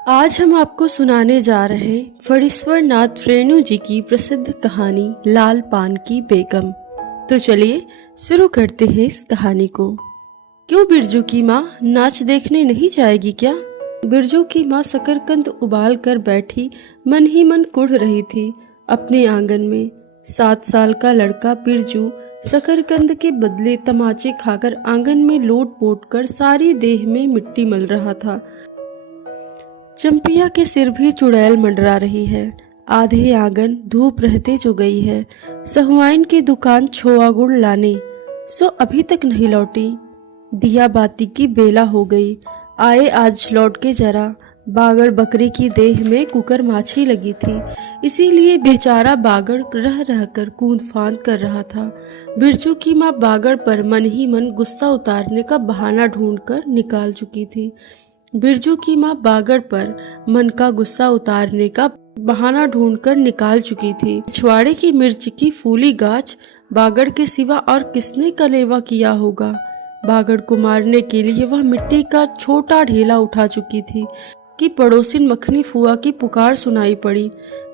आज हम आपको सुनाने जा रहे फणीश्वर नाथ रेणु जी की प्रसिद्ध कहानी लाल पान की बेगम। तो चलिए शुरू करते हैं इस कहानी को। क्यों बिरजू की माँ नाच देखने नहीं जाएगी क्या? बिरजू की माँ शकरकंद उबाल कर बैठी मन ही मन कुढ़ रही थी अपने आंगन में। 7 साल का लड़का बिरजू शकरकंद के बदले तमाचे खाकर आंगन में लोट पोट कर सारी देह में मिट्टी मल रहा था। चंपिया के सिर भी चुड़ैल मंडरा रही है। आधे आंगन धूप रहते जो गई है। सहुआइन की दुकान छोआ गुड़ लाने सो अभी तक नहीं लौटी। दिया बाती की बेला हो गई। आए आज लौट के जरा। बागड़ बकरी की देह में कुकर माछी लगी थी, इसीलिए बेचारा बागड़ रह रहकर कूद फांद कर रहा था। बिरजू की माँ बागड़ पर मन ही मन गुस्सा उतारने का बहाना ढूंढकर निकाल चुकी थी। बिरजू की माँ बागड़ पर मन का गुस्सा उतारने का बहाना ढूंढकर निकाल चुकी थी। पिछवाड़े की मिर्च की फूली गाछ बागड़ के सिवा और किसने कलेवा किया होगा। बागड़ को मारने के लिए वह मिट्टी का छोटा ढेला उठा चुकी थी कि पड़ोसिन मखनी फुआ की पुकार सुनाई पड़ी।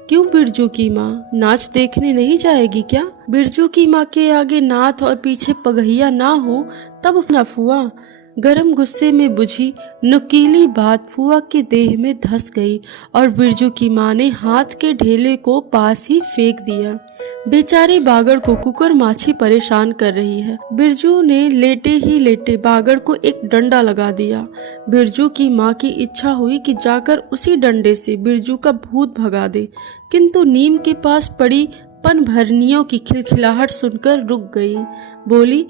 क्यों बिरजू की माँ नाच देखने नहीं जाएगी क्या? बिरजू की माँ के आगे नाथ और पीछे पगहिया ना हो तब अपना फुआ। गरम गुस्से में बुझी नुकीली बात फुआ के देह में धस गई और बिरजू की माँ ने हाथ के ढेले को पास ही फेंक दिया। बेचारे बागड़ को कुकर माछी परेशान कर रही है। बिरजू ने लेटे ही लेटे बागड़ को एक डंडा लगा दिया। बिरजू की माँ की इच्छा हुई कि जाकर उसी डंडे से बिरजू का भूत भगा दे, किंतु नीम के पास पड़ी पनभरनियों की खिलखिलाहट सुनकर रुक गई। बोली,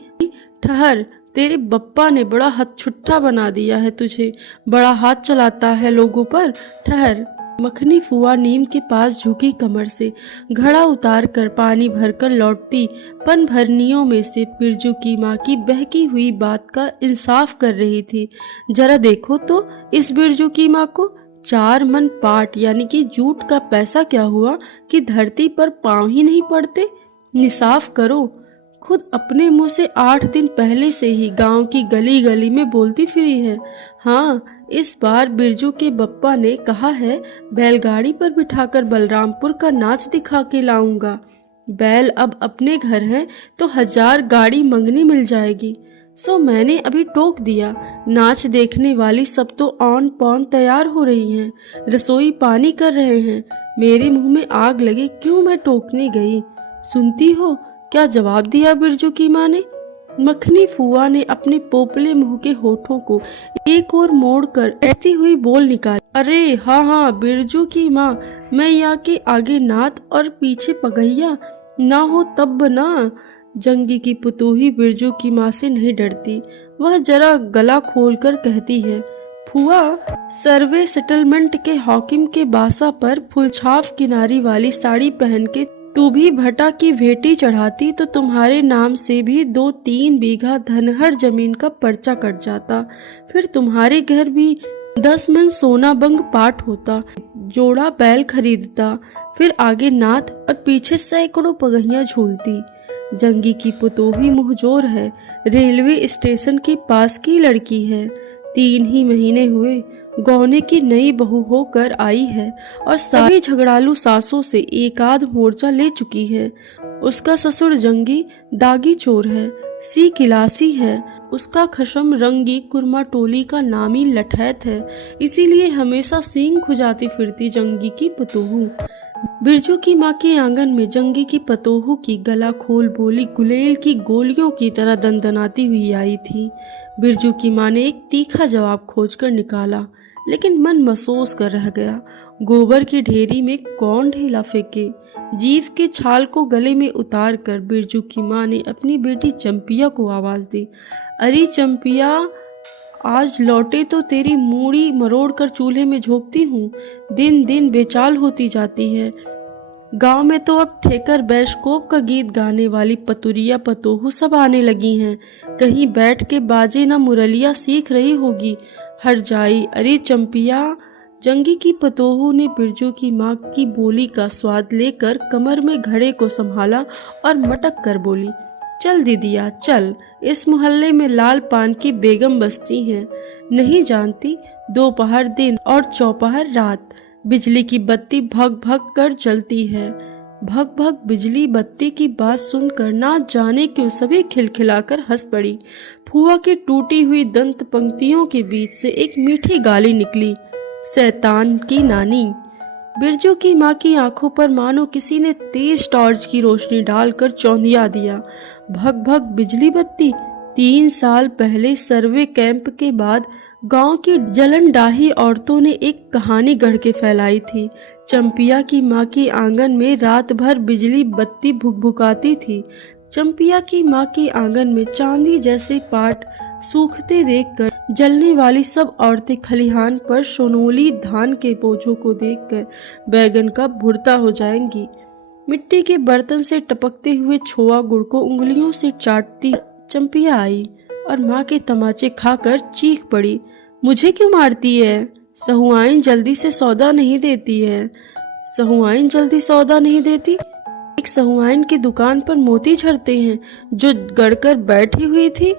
ठहर, तेरे बप्पा ने बड़ा हथछुट्टा बना दिया है तुझे, बड़ा हाथ चलाता है लोगों पर, ठहर। मखनी फुआ नीम के पास झुकी कमर से घड़ा उतार कर पानी भरकर लौटती पनभरनियों में से बिरजू की माँ की बहकी हुई बात का इंसाफ कर रही थी। जरा देखो तो इस बिरजू की माँ को। 4 मन पाट यानी कि जूट का पैसा क्या हुआ कि धरती पर पांव ही नहीं पड़ते। निसाफ करो। खुद अपने मुंह से 8 दिन पहले से ही गांव की गली गली में बोलती फिरी है। हाँ, इस बार बिरजू के बप्पा ने कहा है बैलगाड़ी पर बिठाकर बलरामपुर का नाच दिखा के लाऊंगा। बैल अब अपने घर है तो 1000 गाड़ी मंगनी मिल जाएगी। सो मैंने अभी टोक दिया। नाच देखने वाली सब तो ऑन पॉन तैयार हो रही हैं, रसोई पानी कर रहे हैं। मेरे मुंह में आग लगे क्यों मैं टोकने गई। सुनती हो क्या जवाब दिया बिरजू की माँ ने? मखनी फुआ ने अपने पोपले मुंह के होठों को एक ओर मोड़कर ऐसी हुई बोल निकाली, अरे हाँ, बिरजू की माँ, मैं यहाँ के आगे नाथ और पीछे पगहिया ना हो तब ना। जंगी की पुतोही बिरजू की माँ से नहीं डरती। वह जरा गला खोलकर कहती है, फुआ, सर्वे सेटलमेंट के हाकिम के बासा पर फुलछाप किनारी वाली साड़ी पहन के तू भी भटा की भेटी चढ़ाती तो तुम्हारे नाम से भी 2-3 बीघा धनहर जमीन का पर्चा कट जाता। फिर तुम्हारे घर भी 10 मन सोना बंग पाट होता, जोड़ा बैल खरीदता, फिर आगे नाथ और पीछे सैकड़ों पगहियां झूलती। जंगी की पुतोही मुंहजोर है, रेलवे स्टेशन के पास की लड़की है। 3 ही महीने हुए गौने की नई बहू होकर आई है और सभी झगड़ालू सासों से एक आध मोर्चा ले चुकी है। उसका ससुर जंगी दागी चोर है, सी किलासी है। उसका खशम रंगी कुरमा टोली का नामी लठैत है, इसीलिए हमेशा सींग खुजाती फिरती जंगी की पतोहू। बिरजू की माँ के आंगन में जंगी की पतोहू की गला खोल बोली गुलेल की गोलियों की तरह दनदनाती हुई आई थी। बिरजू की माँ ने एक तीखा जवाब खोजकर निकाला, लेकिन मन महसूस कर रह गया। गोबर की ढेरी में कौन ढेला फेंके। जीव के छाल को गले में उतार कर बिरजू की माँ ने अपनी बेटी चंपिया को आवाज दी, अरे चंपिया, आज लौटे तो तेरी मूड़ी मरोड़ कर चूल्हे में झोंकती हूँ। दिन दिन बेचाल होती जाती है। गांव में तो अब ठेकर बैशकोप का गीत गाने वाली पतुरिया पतोहू सब आने लगी हैं। कहीं बैठ के बाजे ना मुरलिया सीख रही होगी। हट जाई, अरे चंपिया। जंगी की पतोहू ने बिरजू की माँ की बोली का स्वाद लेकर कमर में घड़े को संभाला और मटक कर बोली, चल दीदिया चल, इस मोहल्ले में लाल पान की बेगम बसती हैं, नहीं जानती दोपहर दिन और चौपहर रात बिजली की बत्ती भग भग कर जलती है। भग भग बिजली बत्ती की बात सुनकर ना जाने क्यों सभी खिलखिलाकर हंस पड़ी। फुआ की टूटी हुई दंत पंक्तियों के बीच से एक मीठी गाली निकली, शैतान की नानी। बिरजू की माँ की आंखों पर मानो किसी ने तेज टॉर्च की रोशनी डालकर चौंधिया दिया। भग भग बिजली बत्ती 3 साल पहले सर्वे कैंप के बाद गांव की जलनडाही औरतों ने एक कहानी गढ़ के फैलाई थी। चंपिया की माँ के आंगन में रात भर बिजली बत्ती भुकभुकाती थी। चंपिया की माँ के आंगन में चांदी जैसे पाट सूखते देखकर जलने वाली सब औरतें खलिहान पर सोनोली धान के बोझों को देखकर बैगन का भुर्ता हो जाएंगी। मिट्टी के बर्तन से टपकते हुए छोआ गुड़ को उंगलियों से चाटती चंपिया आई और माँ के तमाचे खाकर चीख पड़ी, मुझे क्यों मारती है? सहुआइन जल्दी से सौदा नहीं देती है। सहुआइन जल्दी सौदा नहीं देती? एक सहुआइन की दुकान पर मोती झरते हैं जो गड़कर बैठी हुई थी।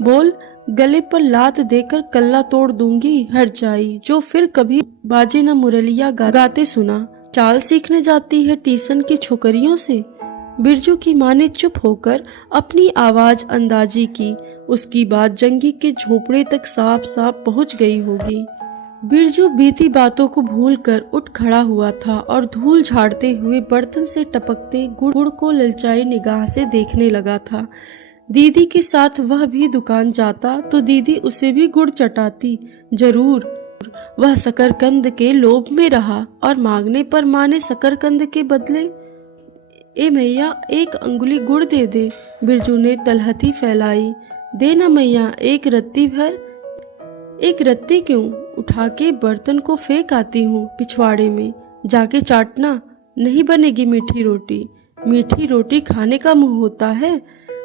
बोल, गले पर लात देकर कल्ला तोड़ दूंगी हर जाई जो फिर कभी बाजे न मुरलिया गाते सुना। चाल सीखने जाती है टीसन की छोकरियों से। बिरजू की माँ ने चुप होकर अपनी आवाज अंदाजी की। उसकी बात जंगी के झोपड़े तक साफ साफ पहुंच गई होगी। बिरजू बीती बातों को भूलकर उठ खड़ा हुआ था और धूल झाड़ते हुए बर्तन से टपकते गुड़ को ललचाई निगाह से देखने लगा था। दीदी के साथ वह भी दुकान जाता तो दीदी उसे भी गुड़ चटाती जरूर। वह शकरकंद के लोभ में रहा और मांगने पर माँ ने शकरकंद के बदले ए मैया 1 अंगुली गुड़ दे दे। बिरजू ने तलहथी फैलाई, दे ना मैया 1 रत्ती भर। 1 रत्ती क्यों? उठा के बर्तन को फेंक आती हूँ पिछवाड़े में, जाके चाटना। नहीं बनेगी मीठी रोटी। मीठी रोटी खाने का मुंह होता है।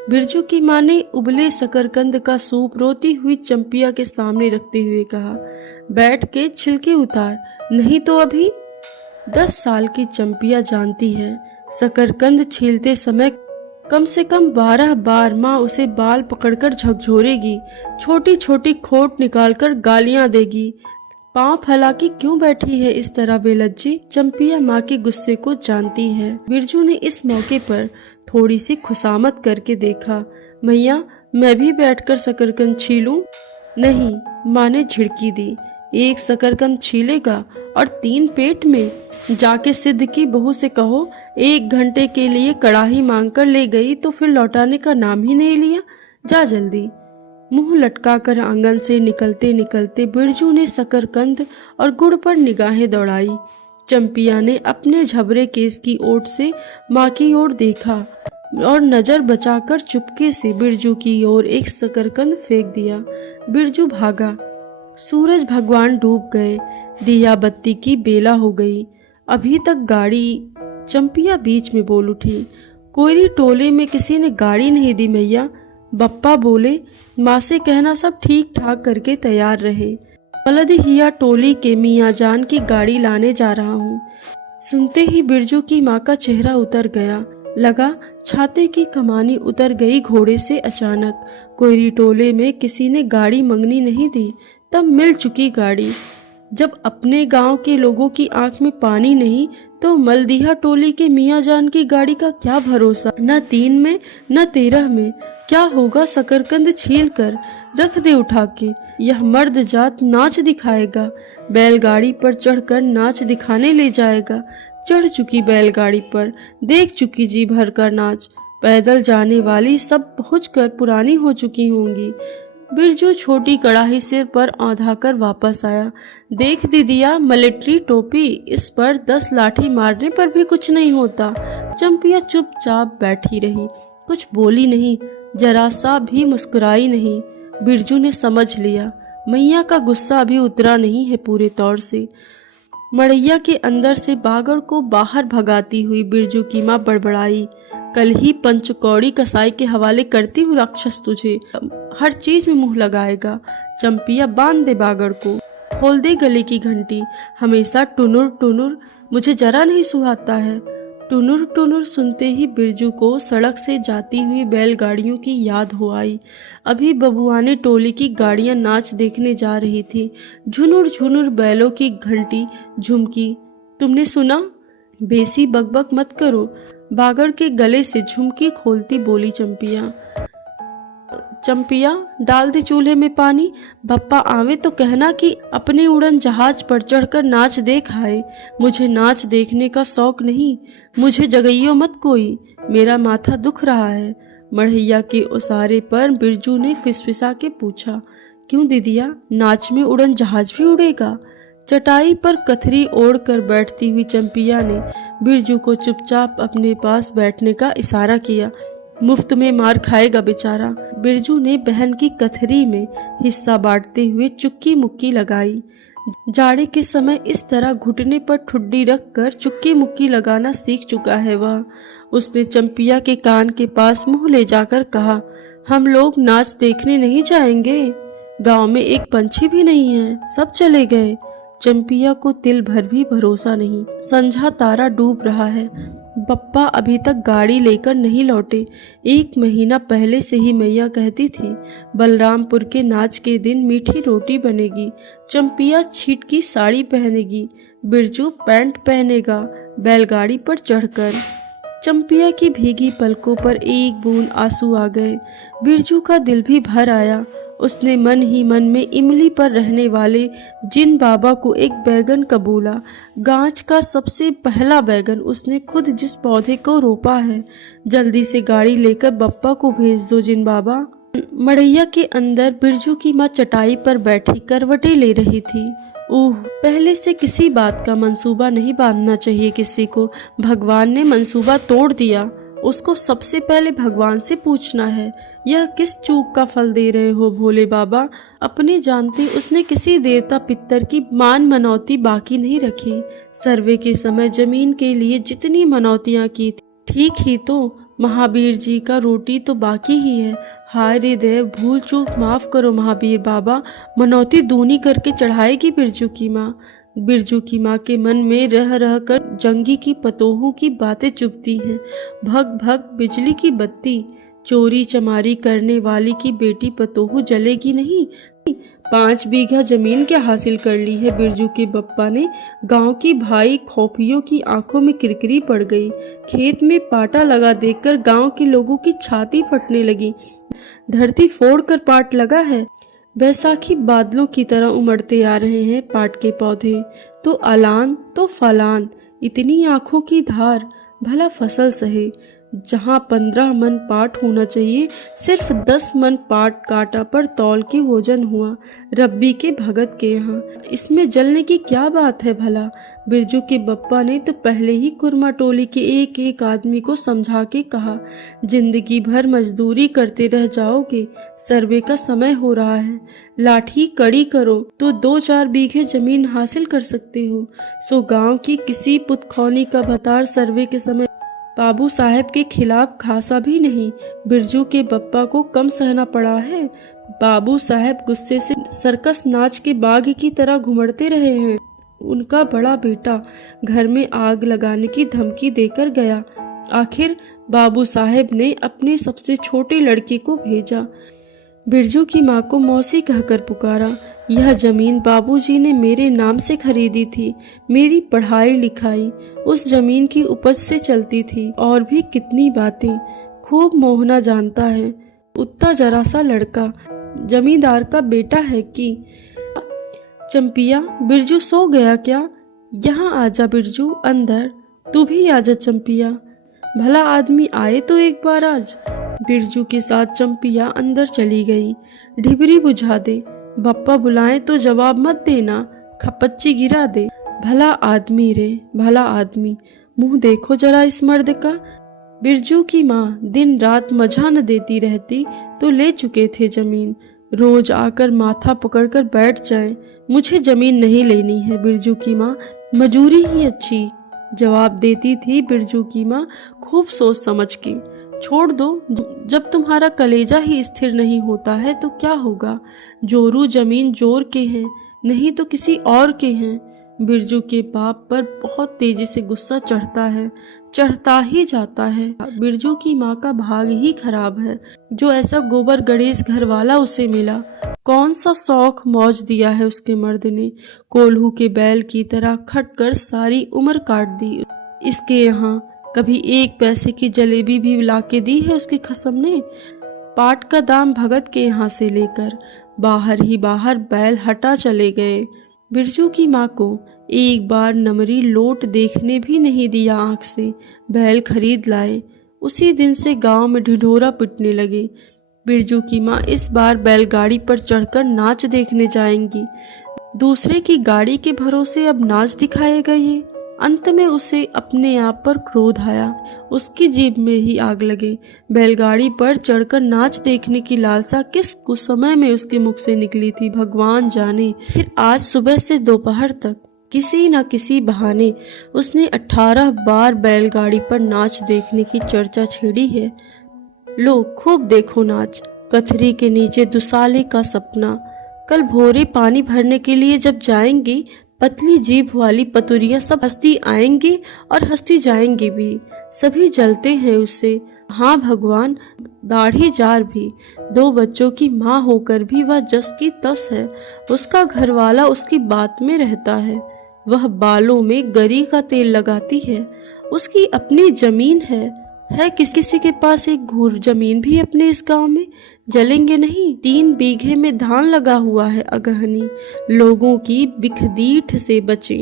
बिरजू की माँ ने उबले शकरकंद का सूप रोती हुई चंपिया के सामने रखते हुए कहा, बैठ के छिलके उतार, नहीं तो अभी। 10 साल की चंपिया जानती है शकरकंद छीलते समय कम से कम 12 बार माँ उसे बाल पकड़कर झकझोरेगी, छोटी छोटी खोट निकालकर गालियां देगी। पांव फैला के क्यों बैठी है इस तरह बेलज्जी? चंपिया माँ के गुस्से को जानती है। बिरजू ने इस मौके पर थोड़ी सी खुशामद करके देखा, मैया मैं भी बैठकर शकरकंद छीलूं? नहीं, माँ ने झिड़की दी। 1 शकरकंद छीलेगा और 3 पेट में? जाके सिद्ध की बहू से कहो 1 घंटे के लिए कड़ाही मांग कर ले गई तो फिर लौटाने का नाम ही नहीं लिया। जा जल्दी। मुंह लटकाकर आंगन से निकलते निकलते बिरजू ने शकरकंद और गुड़ पर निगाहें दौड़ाई। चंपिया ने अपने झबरे केस की ओट से माँ की ओर देखा और नजर बचाकर चुपके से बिरजू की ओर 1 शकरकंद फेंक दिया। बिरजू भागा। सूरज भगवान डूब गए, दिया बत्ती की बेला हो गई। अभी तक गाड़ी। चंपिया बीच में बोल उठी, कोयरी टोले में किसी ने गाड़ी नहीं दी मैया। बप्पा बोले, माँ से कहना सब ठीक ठाक करके तैयार रहे। बलद हिया टोली के मियाँ जान की गाड़ी लाने जा रहा हूँ। सुनते ही बिरजू की माँ का चेहरा उतर गया। लगा छाते की कमानी उतर गई घोड़े से अचानक। कोयरी टोले में किसी ने गाड़ी मंगनी नहीं दी, तब मिल चुकी गाड़ी। जब अपने गांव के लोगों की आंख में पानी नहीं तो मलदिहा टोली के मियाँ जान की गाड़ी का क्या भरोसा। न 3 में न 13 में। क्या होगा शकरकंद छील कर रख दे उठा के। यह मर्द जात नाच दिखाएगा। बैलगाड़ी पर चढ़कर नाच दिखाने ले जाएगा। चढ़ चुकी बैलगाड़ी पर, देख चुकी जी भर का नाच। पैदल जाने वाली सब पहुंचकर पुरानी हो चुकी होंगी। बिरजू छोटी कड़ाही सिर पर औंधाकर वापस आया। देख दीदिया, मिलिट्री टोपी, इस पर 10 लाठी मारने पर भी कुछ नहीं होता। चंपिया चुपचाप बैठी रही, कुछ बोली नहीं, जरा सा भी मुस्कुराई नहीं। बिरजू ने समझ लिया मैया का गुस्सा अभी उतरा नहीं है पूरे तौर से। मड़ैया के अंदर से बागड़ को बाहर भगाती हुई बिरजू की माँ बड़बड़ाई, कल ही पंचकौड़ी कसाई के हवाले करती हूँ राक्षस तुझे, हर चीज में मुंह लगाएगा। चंपिया बांध दे बागड़ को, खोल दे गले की घंटी, हमेशा टुनुर टुनुर, मुझे जरा नहीं सुहाता है। टुनुर टुनुर सुनते ही बिरजू को सड़क से जाती हुई बैलगाड़ियों की याद हो आई। अभी बबुआने टोली की गाड़ियां नाच देखने जा रही थी। झुनुर झुनुर बैलों की घंटी झुमकी। तुमने सुना? बेसी बकबक मत करो, बागड़ के गले से झुमकी खोलती बोली चंपिया। चंपिया, डाल दे चूल्हे में पानी। बप्पा आवे तो कहना कि अपने उड़न जहाज पर चढ़कर नाच देख आए। मुझे नाच देखने का शौक नहीं, मुझे जगइयो मत कोई, मेरा माथा दुख रहा है। मढ़ैया के उसारे पर बिरजू ने फिसफिसा के पूछा, क्यों दीदिया, नाच में उड़न जहाज भी उड़ेगा? चटाई पर कथरी ओढ़ कर बैठती हुई चंपिया ने बिरजू को चुपचाप अपने पास बैठने का इशारा किया। मुफ्त में मार खाएगा बेचारा। बिरजू ने बहन की कथरी में हिस्सा बांटते हुए चुक्की मुक्की लगाई। जाड़े के समय इस तरह घुटने पर ठुड्डी रखकर चुक्की मुक्की लगाना सीख चुका है वह। उसने चंपिया के कान के पास मुंह ले जाकर कहा, हम लोग नाच देखने नहीं जाएंगे? गांव में एक पंछी भी नहीं है, सब चले गए। चंपिया को तिल भर भी भरोसा नहीं। संझा तारा डूब रहा है, बप्पा अभी तक गाड़ी लेकर नहीं लौटे। 1 महीना पहले से ही मैया कहती थी बलरामपुर के नाच के दिन मीठी रोटी बनेगी, चंपिया छीट की साड़ी पहनेगी, बिरजू पैंट पहनेगा बैलगाड़ी पर चढ़कर। चंपिया की भीगी पलकों पर एक बूंद आंसू आ गए। बिरजू का दिल भी भर आया। उसने मन ही मन में इमली पर रहने वाले जिन बाबा को एक बैगन कबूला। गांच का सबसे पहला बैगन उसने खुद जिस पौधे को रोपा है। जल्दी से गाड़ी लेकर बप्पा को भेज दो जिन बाबा। मड़ैया के अंदर बिरजू की माँ चटाई पर बैठी करवटें ले रही थी। पहले से किसी बात का मंसूबा नहीं बांधना चाहिए किसी को। भगवान ने मंसूबा तोड़ दिया, उसको सबसे पहले भगवान से पूछना है, यह किस चूक का फल दे रहे हो भोले बाबा? अपने जानते उसने किसी देवता पितर की मान मनौती बाकी नहीं रखी। सर्वे के समय जमीन के लिए जितनी मनौतियां की थी, ठीक ही तो महावीर जी का रोटी तो बाकी ही है। हाय रे देव, भूल चूक माफ करो महावीर बाबा, मनौती दूनी करके चढ़ाएगी बिरजू की माँ। बिरजू की माँ के मन में रह रह कर जंगी की पतोहों की बातें चुभती हैं। भग भग बिजली की बत्ती, चोरी चमारी करने वाली की बेटी पतोहू जलेगी नहीं। 5 बीघा जमीन क्या हासिल कर ली है बिरजू के बप्पा ने। गांव की भाई खोपियों की आंखों में किरकिरी पड़ गई। खेत में पाटा लगा देखकर गांव के लोगों की छाती फटने लगी। धरती फोड़ कर पाट लगा है। बैसाखी बादलों की तरह उमड़ते आ रहे हैं पाट के पौधे, तो अलान तो फलान, इतनी आंखों की धार, भला फसल सहे। जहाँ 15 मन पाट होना चाहिए, सिर्फ 10 मन पाट काटा पर तौल के वजन हुआ रब्बी के भगत के यहाँ। इसमें जलने की क्या बात है भला? बिरजू के बप्पा ने तो पहले ही कुरमा टोली के एक एक आदमी को समझा के कहा, जिंदगी भर मजदूरी करते रह जाओगे, सर्वे का समय हो रहा है। लाठी कड़ी करो तो 2-4 बीघे जमीन हासिल कर सकते हो। सो गांव की किसी पुतखौनी का भतार सर्वे के समय बाबू साहब के खिलाफ खासा भी नहीं। बिरजू के बप्पा को कम सहना पड़ा है। बाबू साहब गुस्से से सर्कस नाच के बाघ की तरह घुमड़ते रहे हैं। उनका बड़ा बेटा घर में आग लगाने की धमकी देकर गया। आखिर बाबू साहब ने अपने सबसे छोटे लड़के को भेजा। बिरजू की माँ को मौसी कहकर पुकारा। यह जमीन बाबूजी ने मेरे नाम से खरीदी थी। मेरी पढ़ाई लिखाई उस जमीन की उपज से चलती थी। और भी कितनी बातें। खूब मोहना जानता है। उतना जरा सा लड़का जमींदार का बेटा है कि। चंपिया, बिरजू सो गया क्या? यहाँ आजा बिरजू, अंदर। तू भी आजा चंपिया, भला आदमी आए तो एक बार आज। बिरजू के साथ चंपिया अंदर चली गई। ढिबरी बुझा दे, बप्पा बुलाए तो जवाब मत देना, खपच्ची गिरा दे। भला आदमी रे, भला आदमी, मुंह देखो जरा इस मर्द का। बिरजू की माँ दिन रात मजा न देती रहती तो ले चुके थे जमीन। रोज आकर माथा पकड़कर बैठ जाएं, मुझे जमीन नहीं लेनी है। बिरजू की माँ मजूरी ही अच्छी, जवाब देती थी बिरजू की माँ खूब सोच समझ के। छोड़ दो, जब तुम्हारा कलेजा ही स्थिर नहीं होता है तो क्या होगा। जोरू जमीन जोर के हैं, नहीं तो किसी और के हैं। बिरजू के बाप पर बहुत तेजी से गुस्सा चढ़ता ही जाता है। बिरजू की माँ का भाग ही खराब है जो ऐसा गोबर गणेश घर वाला उसे मिला। कौन सा शौक मौज दिया है उसके मर्द ने, कोल्हू के बैल की तरह खटकर सारी उम्र काट दी। इसके यहाँ कभी 1 पैसे की जलेबी भी लाके दी है उसके खसम ने। पाट का दाम भगत के यहाँ से लेकर बाहर ही बाहर बैल हटा चले गए। बिरजू की माँ को एक बार नमरी लोट देखने भी नहीं दिया आंख से। बैल खरीद लाए। उसी दिन से गांव में ढिढोरा पिटने लगे। बिरजू की माँ इस बार बैलगाड़ी पर चढ़कर नाच देखने जाएंगी। दूसरे की गाड़ी के भरोसे अब नाच दिखाएगा ये। अंत में उसे अपने आप पर क्रोध आया। उसकी जीभ में ही आग लगे। बैलगाड़ी पर चढ़कर नाच देखने की लालसा किस कुसमय में उसके मुख से निकली थी भगवान जाने। फिर आज सुबह से दोपहर तक किसी न किसी बहाने उसने 18 बार बैलगाड़ी पर नाच देखने की चर्चा छेड़ी है। लो खूब देखो नाच, कथरी के नीचे दुसाले का सपना। कल भोरे पानी भरने के लिए जब जाएंगी, पतली जीभ वाली पतुरिया सब हंसती आएंगी और हंसती जाएंगी भी। सभी जलते हैं उससे। हाँ भगवान, दाढ़ी जार भी, 2 बच्चों की माँ होकर भी वह जस की तस है। उसका घरवाला उसकी बात में रहता है। वह बालों में गरी का तेल लगाती है। उसकी अपनी जमीन है किसी के पास एक घूर जमीन भी अपने इस गांव में। जलेंगे नहीं। 3 बीघे में धान लगा हुआ है अगहनी। लोगों की बिखदीठ से बचे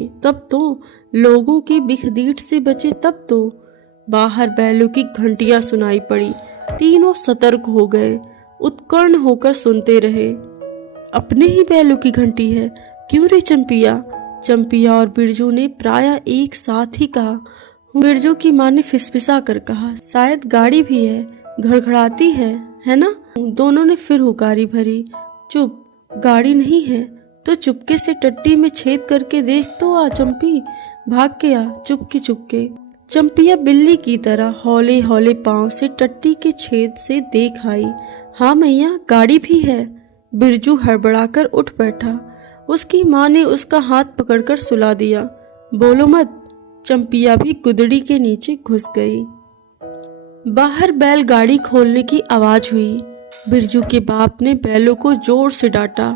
तब तो बाहर बैलों की घंटियां सुनाई पड़ी। तीनों सतर्क हो गए, उत्कर्ण होकर सुनते रहे। अपने ही बैलों की घंटी है क्यों रे चंपिया और बिरजू ने प्रायः एक साथ ही कहा। बिरजू की माँ ने फिसफिसा कर कहा, शायद गाड़ी भी है, घड़घड़ाती है ना। दोनों ने फिर हुकारी भरी। चुप, गाड़ी नहीं है तो चुपके से टट्टी में छेद करके देख तो आ चंपी। भाग के आ चुपके। चंपिया बिल्ली की तरह हौले हौले पांव से टट्टी के छेद से देख आई। हाँ मैया, गाड़ी भी है। बिरजू हड़बड़ाकर उठ बैठा। उसकी माँ ने उसका हाथ पकड़कर सुला दिया। बोलो मत। चंपिया भी गुदड़ी के नीचे घुस गई। बाहर बैलगाड़ी खोलने की आवाज हुई। बिरजू के बाप ने बैलों को जोर से डांटा।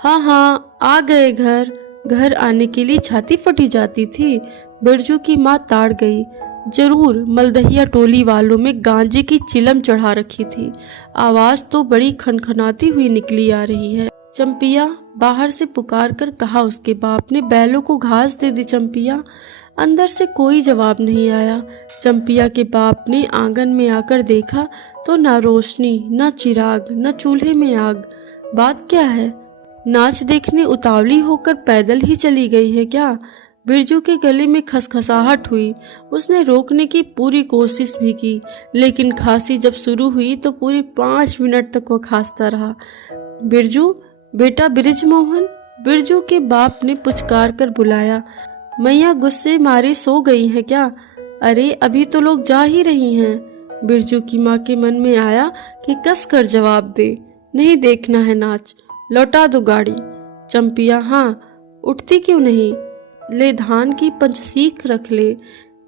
हाँ, आ गए घर आने के लिए छाती फटी जाती थी। बिरजू की माँ ताड़ गई। जरूर मलदहिया टोली वालों में गांजे की चिलम चढ़ा रखी थी। आवाज तो बड़ी खनखनाती हुई निकली आ रही है। चंपिया, बाहर से पुकार कर कहा उसके बाप ने। बैलों को घास दे दी चंपिया। अंदर से कोई जवाब नहीं आया। चंपिया के बाप ने आंगन में आकर देखा तो न रोशनी, न चिराग, न चूल्हे में आग। बात क्या है? नाच देखने उतावली होकर पैदल ही चली गई है क्या? बिरजू के गले में खसखसाहट हुई। उसने रोकने की पूरी कोशिश भी की, लेकिन खांसी जब शुरू हुई तो पूरे 5 मिनट तक वो खांसता रहा। बिरजू, बेटा बृजमोहन, बिरजू के बाप ने पुचकार कर बुलाया। मैया गुस्से मारे सो गई है क्या? अरे अभी तो लोग जा ही रही हैं। बिरजू की माँ के मन में आया कि कस कर जवाब दे। नहीं देखना है नाच, लौटा दो गाड़ी। चंपिया, हाँ, उठती क्यों नहीं? ले धान की पंचसीख रख ले।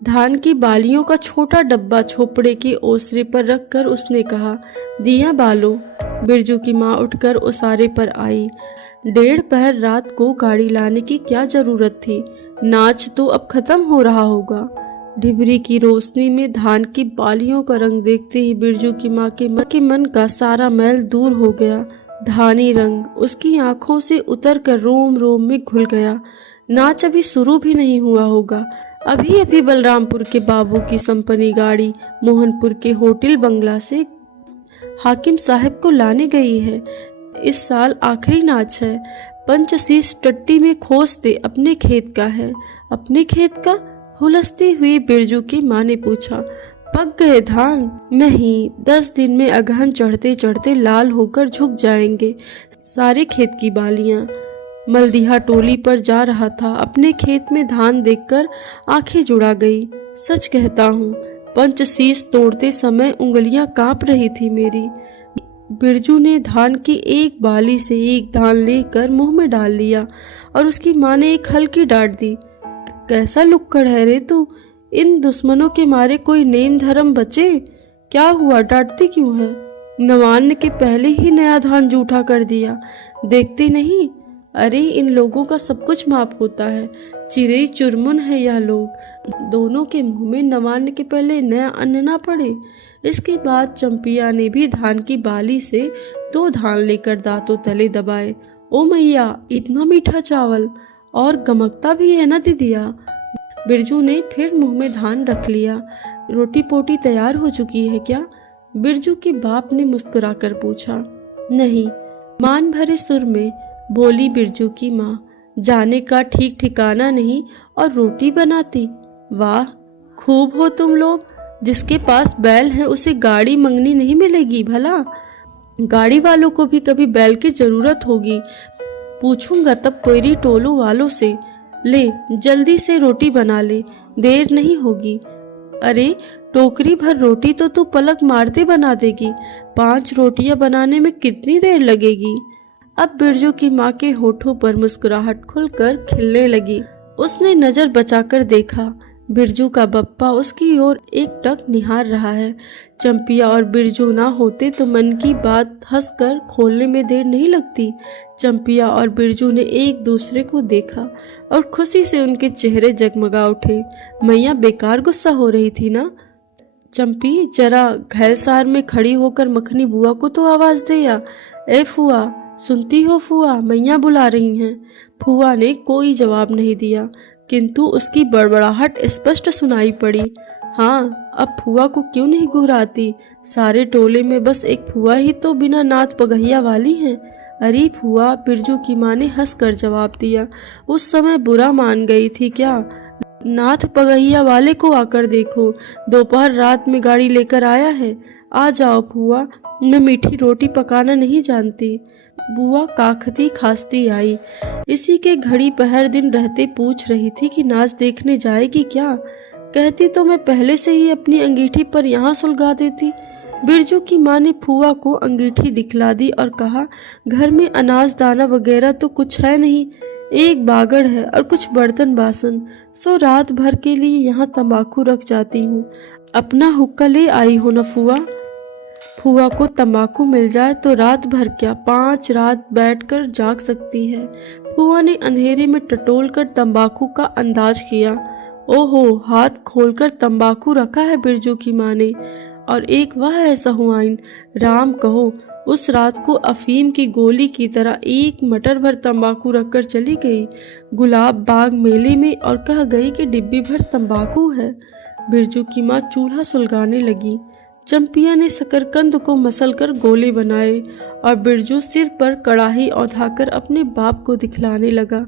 धान की बालियों का छोटा डब्बा छोपड़े के ओसरे पर रखकर उसने कहा, दिया बालो। बिरजू की माँ उठकर ओसारे पर आई। 1.5 पहर रात को गाड़ी लाने की क्या जरूरत थी? नाच तो अब खत्म हो रहा होगा। ढिबरी की रोशनी में धान की बालियों का रंग देखते ही बिरजू की माँ के मन का सारा मैल दूर हो गया। धानी रंग उसकी आंखों से उतर कर रोम रोम में घुल गया। नाच अभी शुरू भी नहीं हुआ होगा। अभी अभी बलरामपुर के बाबू की संपनी गाड़ी मोहनपुर के होटल बंगला से हाकिम साहब को लाने गई है। इस साल आखिरी नाच है। पंचशीश टट्टी में खोस दे, अपने खेत का है। अपने खेत का? हुलसती हुई बिरजू की माँ ने पूछा। पक गए धान? नहीं, 10 दिन में अगहन चढ़ते चढ़ते लाल होकर झुक जाएंगे सारे खेत की बालियां। मलदिहा टोली पर जा रहा था। अपने खेत में धान देखकर आंखें जुड़ा गई। सच कहता हूँ, पंचशीश तोड़ते समय उंगलियां कांप रही थी मेरी। बिरजू ने धान की एक बाली से एक धान लेकर मुंह में डाल लिया और उसकी माँ ने एक हल्की डांट दी। कैसा लुक्कड़ है रे तू, इन दुश्मनों के मारे कोई नेम धर्म बचे? क्या हुआ, डांटती क्यों है? नवान्न के पहले ही नया धान जूठा कर दिया, देखते नहीं? अरे इन लोगों का सब कुछ माफ होता है, चिरई चुरमुन है यह लोग। दोनों के मुंह में नवान्न के पहले नया अन्न ना पड़े। इसके बाद चंपिया ने भी धान की बाली से 2 धान लेकर दांतों तले दबाए। ओ मैया, इतना मीठा चावल, और गमकता भी है ना दीदिया। बिरजू ने फिर मुंह में धान रख लिया। रोटी पोटी तैयार हो चुकी है क्या? बिरजू के बाप ने मुस्कुराकर पूछा। नहीं, मान भरे सुर में बोली बिरजू की माँ। जाने का ठीक ठिकाना नहीं और रोटी बनाती। वाह, खूब हो तुम लोग। जिसके पास बैल है उसे गाड़ी मंगनी नहीं मिलेगी भला। गाड़ी वालों को भी कभी बैल की जरूरत होगी। पूछूंगा तब कोयरी टोलू वालों से। ले जल्दी से रोटी बना ले, देर नहीं होगी। अरे टोकरी भर रोटी तो तू पलक मारते बना देगी, 5 रोटियां बनाने में कितनी देर लगेगी? अब बिरजू की माँ के होठों पर मुस्कुराहट खुलकर खिलने लगी। उसने नजर बचाकर देखा, बिरजू का बप्पा उसकी ओर एकटक निहार रहा है। चंपिया और बिरजू ना होते तो मन की बात हंसकर खोलने में देर नहीं लगती। चंपिया और बिरजू ने एक दूसरे को देखा और खुशी से उनके चेहरे जगमगा उठे। मैया बेकार गुस्सा हो रही थी ना? चंपी जरा घैलसार में खड़ी होकर मखनी बुआ को तो आवाज दे या। ए फुआ, सुनती हो फुआ, मैया बुला रही हैं। फुआ ने कोई जवाब नहीं दिया, किंतु उसकी बड़बड़ाहट स्पष्ट सुनाई पड़ी। हाँ, अब फुआ को क्यों नहीं घुराती? सारे टोले में बस एक फुआ ही तो बिना नाथ पगहिया वाली हैं। अरे फुआ, बिरजू की माँ ने हंसकर जवाब दिया। उस समय बुरा मान गई थी क्या? नाथ पगहिया वाले को आकर देखो, दोपहर रात में गाड़ी लेकर आया है। आ जाओ फुआ, मैं मीठी रोटी पकाना नहीं जानती। बुआ काखती खांसती आई। इसी के घड़ी पहर दिन रहते पूछ रही थी कि नाच देखने जाएगी क्या? कहती तो मैं पहले से ही अपनी अंगीठी पर यहाँ सुलगा देती। बिरजू की माँ ने फुआ को अंगीठी दिखला दी और कहा, घर में अनाज दाना वगैरह तो कुछ है नहीं, एक बागड़ है और कुछ बर्तन बासन, सो रात भर के लिए यहाँ तंबाकू रख जाती हूँ। अपना हुक्का ले आई हो न फुआ? फुआ को तंबाकू मिल जाए तो रात भर क्या 5 रात बैठकर जाग सकती है। फुआ ने अंधेरे में टटोल कर तंबाकू का अंदाज किया। ओहो, हाथ खोलकर तंबाकू रखा है बिरजू की माँ ने। और एक वह ऐसा हुआइन, राम कहो, उस रात को अफीम की गोली की तरह एक मटर भर तंबाकू रखकर चली गई गुलाब बाग मेले में और कह गई कि डिब्बी भर तंबाकू है। बिरजू की माँ चूल्हा सुलगाने लगी। चंपिया ने शकरकंद को मसलकर गोले बनाए और बिरजू सिर पर कड़ाही औंधाकर अपने बाप को दिखलाने लगा।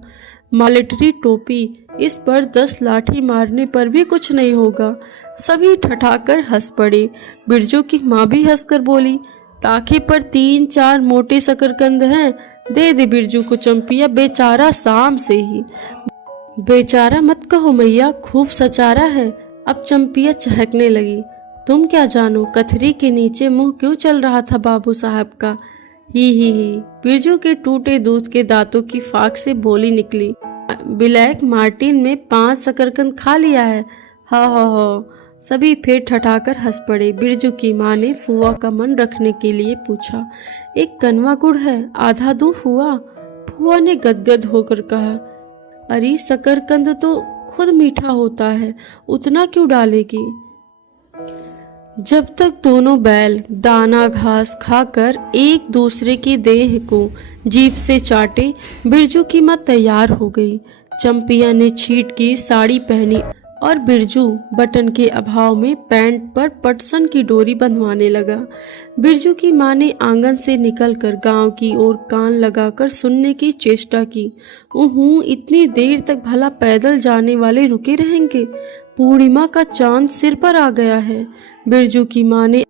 मालेटरी टोपी, इस पर 10 लाठी मारने पर भी कुछ नहीं होगा। सभी ठठाकर हंस पड़े। बिरजू की माँ भी हंसकर बोली, ताखे पर 3-4 मोटे शकरकंद हैं, दे दे बिरजू को चंपिया, बेचारा शाम से ही। बेचारा मत कहो मैया, खूब सचारा है। अब चंपिया चहकने लगी। तुम क्या जानो कथरी के नीचे मुंह क्यों चल रहा था बाबू साहब का। ही। बिरजू के टूटे दूध के दांतों की फाक से बोली निकली। ब्लैक मार्टिन में 5 शकरकंद खा लिया है। हा। सभी फिर ठठाकर हंस पड़े। बिरजू की माँ ने फुआ का मन रखने के लिए पूछा, एक कनवा गुड़ है, आधा दूं फुआ? फुआ ने गदगद होकर कहा, अरे शकरकंद तो खुद मीठा होता है, उतना क्यों डालेगी? जब तक दोनों बैल दाना घास खाकर एक दूसरे की देह को जीभ से चाटे, बिरजू की माँ तैयार हो गई। चंपिया ने छीट की साड़ी पहनी और बिरजू बटन के अभाव में पैंट पर पटसन की डोरी बंधवाने लगा। बिरजू की माँ ने आंगन से निकलकर गांव की ओर कान लगाकर सुनने की चेष्टा की। इतनी देर तक भला पैदल जाने वाले रुके रहेंगे? पूर्णिमा का चांद सिर पर आ गया है। बिरजू की माँ ने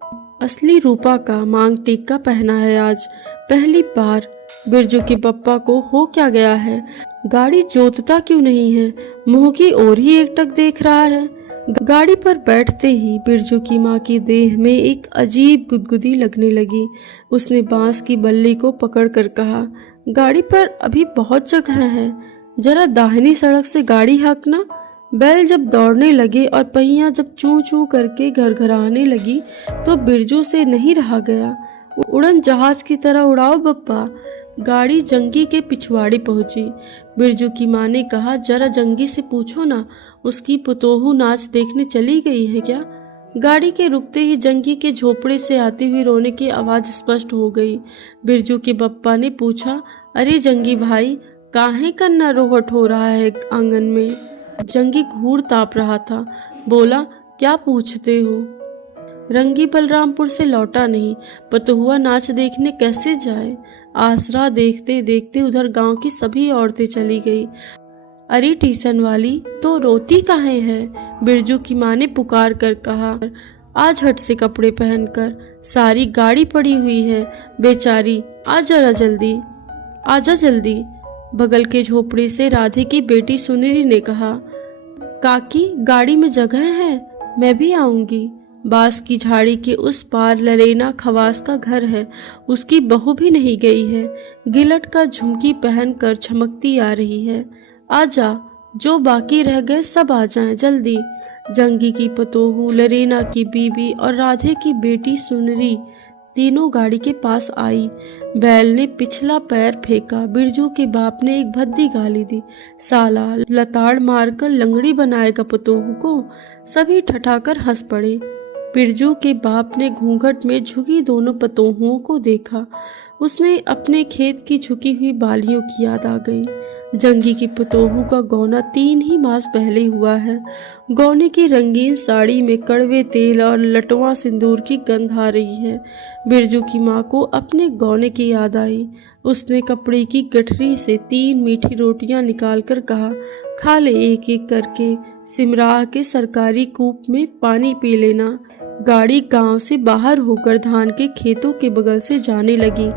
असली रूपा का मांग टीका पहना है आज, पहली बार। बिरजू के पप्पा को हो क्या गया है? गाड़ी जोतता क्यों नहीं है? मुंह की ओर ही एकटक देख रहा है। गाड़ी पर बैठते ही बिरजू की माँ की देह में एक अजीब गुदगुदी लगने लगी। उसने बांस की बल्ली को पकड़ कर कहा, गाड़ी पर अभी बहुत जगह है, जरा दाहिनी सड़क से गाड़ी हाँकना। बैल जब दौड़ने लगे और पहिया जब चूं चूं करके घरघराने लगी तो बिरजू से नहीं रहा गया। उड़न जहाज की तरह उड़ाओ बप्पा। गाड़ी जंगी के पिछवाड़ी पहुंची। बिरजू की माँ ने कहा, जरा जंगी से पूछो ना, उसकी पुतोहू नाच देखने चली गई है क्या। गाड़ी के रुकते ही जंगी के झोपड़े से आती हुई रोने की आवाज स्पष्ट हो गई। बिरजू के बप्पा ने पूछा, अरे जंगी भाई, काहे कन्ना रोहट हो रहा है आंगन में। जंगी घूर ताप रहा था। बोला, क्या पूछते हो। रंगी बलरामपुर से लौटा नहीं, पतहुआ नाच देखने कैसे जाए। आसरा देखते देखते उधर गांव की सभी औरतें चली गई। अरे टीसन वाली, तो रोती काहे है। बिरजू की माँ ने पुकार कर कहा, आज हट से कपड़े पहनकर, सारी गाड़ी पड़ी हुई है, बेचारी, आ जरा जल्दी, आजा जल्दी। बगल के झोपड़ी से राधे की बेटी सुनीरी ने कहा, काकी गाड़ी में जगह है, मैं भी आऊंगी। बांस की झाड़ी के उस पार लरेना खवास का घर है, उसकी बहू भी नहीं गई है, गिलट का झुमकी पहनकर चमकती आ रही है। आजा, जो बाकी रह गए सब आ जाएं जल्दी। जंगी की पतोहू, लरेना की बीबी और राधे की बेटी सुनरी तीनों गाड़ी के पास आई। बैल ने पिछला पैर फेंका। बिरजू के बाप ने एक भद्दी गाली दी, साला लताड़ मारकर लंगड़ी बनाएगा पतोहू को। सभी ठठाकर हंस पड़े। बिरजू के बाप ने घूंघट में झुकी दोनों पतोहुओं को देखा। उसने अपने खेत की झुकी हुई बालियों की याद आ गई। जंगी की पतोहू का गौना 3 ही मास पहले हुआ है। गौने की रंगीन साड़ी में कड़वे तेल और लटवा सिंदूर की गंध आ रही है। बिरजू की माँ को अपने गौने की याद आई। उसने कपड़े की गठरी से 3 मीठी रोटियां निकालकर कहा, खा ले एक एक करके, सिमराह के सरकारी कूप में पानी पी लेना। गाड़ी गांव से बाहर होकर धान के खेतों के बगल से जाने लगी।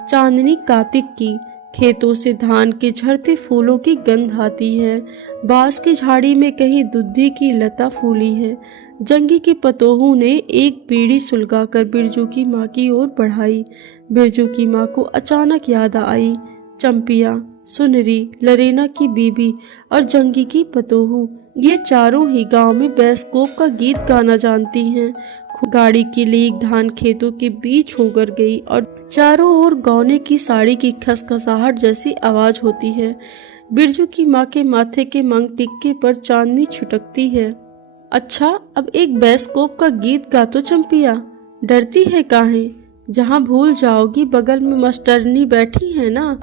चांदनी कार्तिक की, खेतों से धान के झड़ते फूलों की गंध आती है। बांस की झाड़ी में कहीं दुधी की लता फूली है। जंगी के पतोहू ने एक बीड़ी सुलगाकर बिरजू की माँ की ओर बढ़ाई। बिरजू की माँ को अचानक याद आई, चंपिया, सुनरी, लरेना की बीबी और जंगी की पतोहू, ये चारों ही गांव में बैसकोप का गीत गाना जानती हैं। गाड़ी की लीक धान खेतों के बीच होकर गई और चारों ओर गौने की साड़ी की खसखसाहट जैसी आवाज होती है। बिरजू की माँ के माथे के मंग टिक्के पर चांदनी छिटकती है। अच्छा, अब एक बैसकोप का गीत गा तो चंपिया, डरती है काहे। जहाँ भूल जाओगी बगल में मास्टरनी बैठी है ना।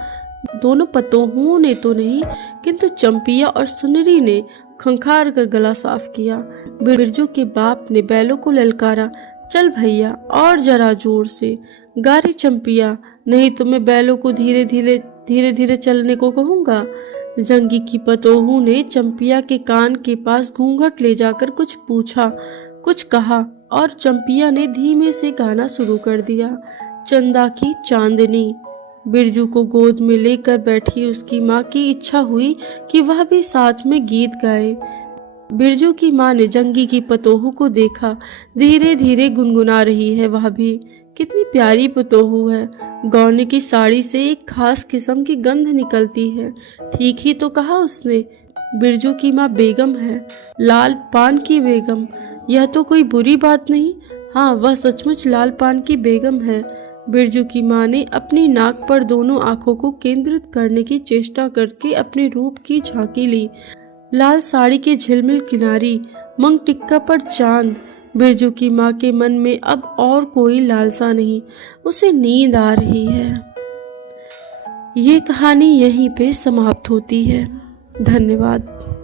दोनों पतोहुओं ने तो नहीं, किंतु चंपिया और सुनरी ने खंखार कर गला साफ किया। बिरजू के बाप ने बैलों को ललकारा, चल भैया और जरा जोर से गा रे चंपिया, नहीं तो मैं बैलों को धीरे धीरे चलने को कहूँगा। जंगी की पतोहू ने चंपिया के कान के पास घूंघट ले जाकर कुछ पूछा, कुछ कहा और चंपिया ने धीमे से गाना शुरू कर दिया। चंदा की चांदनी। बिरजू को गोद में लेकर बैठी उसकी माँ की इच्छा हुई कि वह भी साथ में गीत गाए। बिरजू की माँ ने जंगी की पतोहू को देखा, धीरे धीरे गुनगुना रही है वह भी। कितनी प्यारी पतोहू है। गौने की साड़ी से एक खास किस्म की गंध निकलती है। ठीक ही तो कहा उसने, बिरजू की माँ बेगम है, लाल पान की बेगम। यह तो कोई बुरी बात नहीं। हाँ, वह सचमुच लाल पान की बेगम है। बिरजू की माँ ने अपनी नाक पर दोनों आंखों को केंद्रित करने की चेष्टा करके अपने रूप की झांकी ली। लाल साड़ी के झिलमिल किनारी, मंग टिक्का पर चांद। बिरजू की माँ के मन में अब और कोई लालसा नहीं, उसे नींद आ रही है। ये कहानी यहीं पे समाप्त होती है। धन्यवाद।